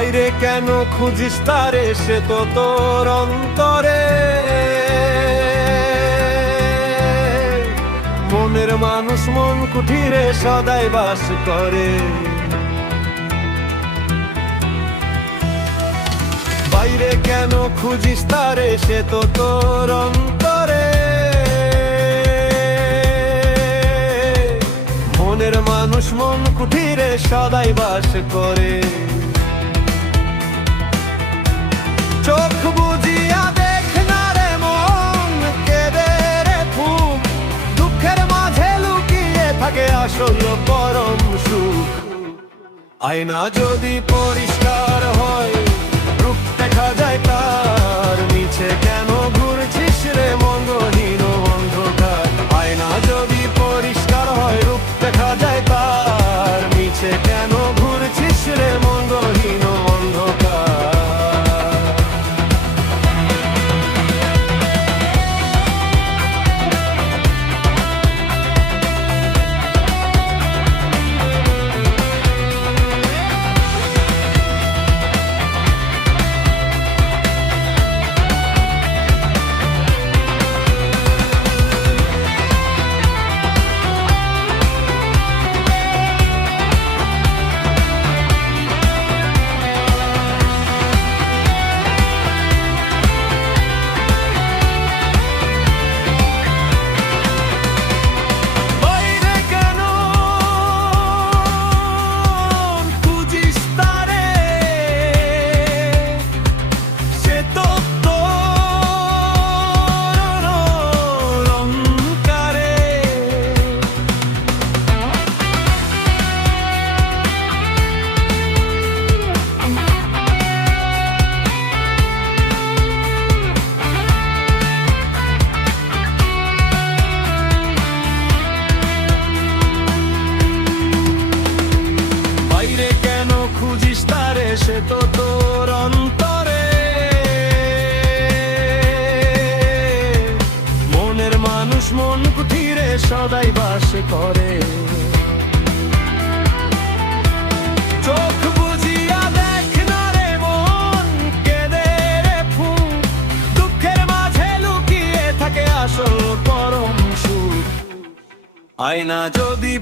বাইরে কেন খুঁজিস তারে, সে তো তোর অন্তরে। মনের মানুষ মন কুঠিরে সদাই বাস করে। বাইরে কেন খুঁজিস তারে, সে তো তোর অন্তরে। মনের মানুষ মন কুঠিরে সদাই বাস করে। চোখ বুজিয়া দেখ না রে মন, কেঁদে রে ফুক, দুঃখের মাঝে লুকিয়ে থাকে আসল পরম সুখ। আয়না যদি পরিষ্কার হয়, রূপ দেখা যায় তার, নিচে কেন ঘুরছিস রে মঙ্গলহীন অন্ধকার। আয়না যদি পরিষ্কার হয়, রূপ দেখা যায় তার, নিচে কেন ঘুরছিস রে মঙ্গলহীন অন্ধকার। সে তো তোর অন্তরে। মনের মানুষ মন কুঠিরে সদাই বাস করে। চোখ বুজিয়া দেখ না রে মন, কেঁদে রে ফুক, দুঃখের মাঝে লুকিয়ে থাকে আসল পরম সুখ। আয়না যদি